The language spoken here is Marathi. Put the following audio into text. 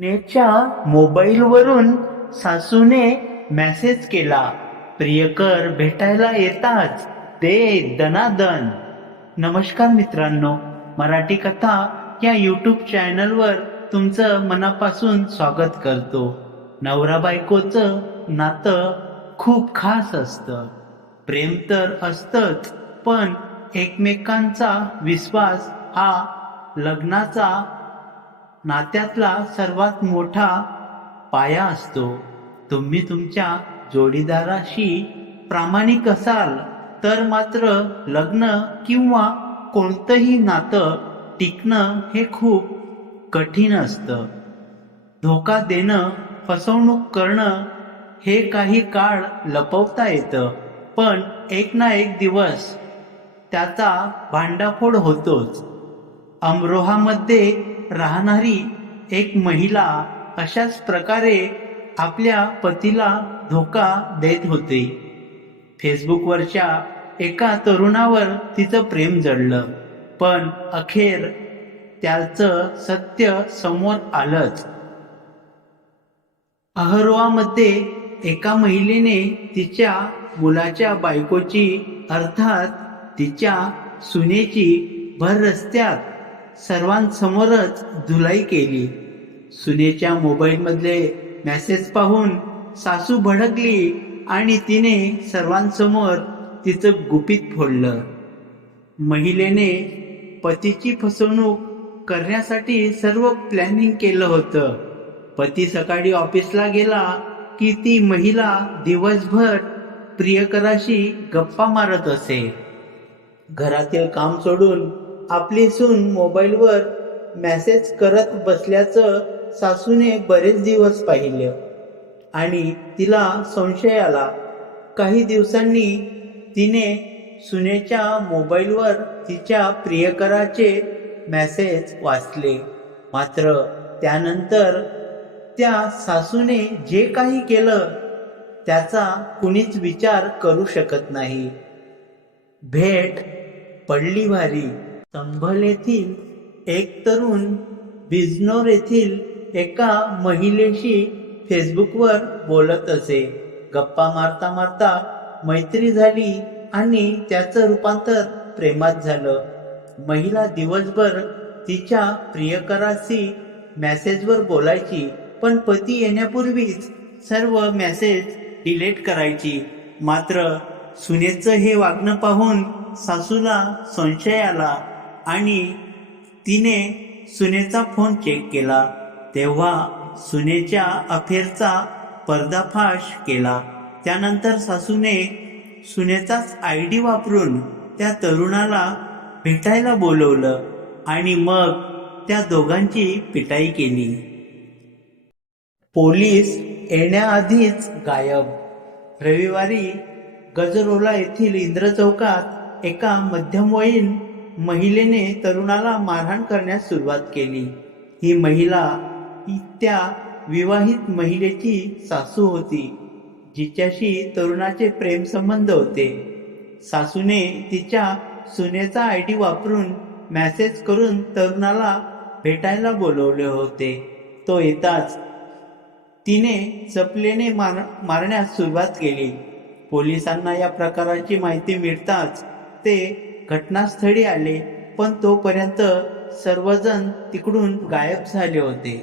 नेच्या मोबाईलवरून सासूने मेसेज केला प्रियकर भेटायला येताच. दे दनादन. नमस्कार मित्रांनो मराठी कथा या यूट्यूब चॅनलवर तुमचं मनापासून स्वागत करतो. नवरा बायकोचं नातं खूप खास असतं. प्रेम तर असतंच पण एकमेकांचा विश्वास हा लग्नाचा नात्यातला सर्वात मोठा पाया असतो. तुम्ही तुमच्या जोडीदाराशी प्रामाणिक असाल तर मात्र लग्न किंवा कोणतंही नातं टिकणं हे खूप कठीण असतं. धोका देणं फसवणूक करणं हे काही काळ लपवता येतं पण एक ना एक दिवस त्याचा भांडाफोड होतोच. अमरोहामध्ये राहणारी एक महिला अशाच प्रकारे आपल्या पतीला धोका देत होती. फेसबुकवरच्या एका तरुणावर तिचं प्रेम जडलं. पण अखेर त्याचं सत्य समोर आलंच. अहरवामध्ये एका महिलेने तिच्या मुलाच्या बायकोची अर्थात तिच्या सुनेची भर रस्त्यात सर्वांसमोरच धुलाई केली. सुनेच्या मोबाईलमधले मेसेज पाहून सासू भडकली आणि तिने सर्वांसमोर तिचं गुपित फोडलं. महिलेने पतीची फसवणूक करण्यासाठी सर्व प्लॅनिंग केलं होतं. पती सकाळी ऑफिसला गेला की ती महिला दिवसभर प्रियकराशी गप्पा मारत असे. घरातील काम सोडून आपली सून मोबाईलवर मेसेज करत बसल्याचं सासूने बरेच दिवस पाहिलं. आणि तिला संशय आला. काही दिवसांनी तिने सुनेच्या मोबाईलवर तिच्या प्रियकराचे मेसेज वाचले. मात्र त्यानंतर त्या सासूने जे काही केलं त्याचा कुणीच विचार करू शकत नाही. भेट पडली भारी. संभल येथील एक तरुण बिजनोर येथील एका महिलेशी फेसबुकवर बोलत असे. गप्पा मारता मारता मैत्री झाली आणि त्याचं रूपांतर प्रेमात झालं. महिला दिवसभर तिच्या प्रियकराशी मेसेजवर बोलायची पण पती येण्यापूर्वीच सर्व मेसेज डिलीट करायची. मात्र सुनेचं हे वागणं पाहून सासूला संशय आला. आणि तिने सुनेचा फोन चेक केला. तेव्हा सुनेच्या अफेअरचा पर्दाफाश केला. त्यानंतर सासूने सुनेचाच आय डी वापरून त्या तरुणाला भेटायला बोलवलं आणि मग त्या दोघांची पिटाई केली. पोलीस येण्याआधीच गायब. रविवारी गजरोला येथील इंद्र चौकात एका मध्यमवयीन महिलेने तरुणाला मारहाण करण्यास सुरुवात केली. ही महिला ही त्या विवाहित महिलेची सासू होती जिच्याशी तरुणाचे प्रेमसंबंध होते. सासूने तिच्या सुनेचा आय डी वापरून मॅसेज करून तरुणाला भेटायला बोलवले होते. तो येताच तिने चपलेने मार मारण्यास सुरुवात केली. पोलिसांना या प्रकाराची माहिती मिळताच ते घटनास्थळी आले पण तोपर्यंत सर्वजण तिकडून गायब झाले होते.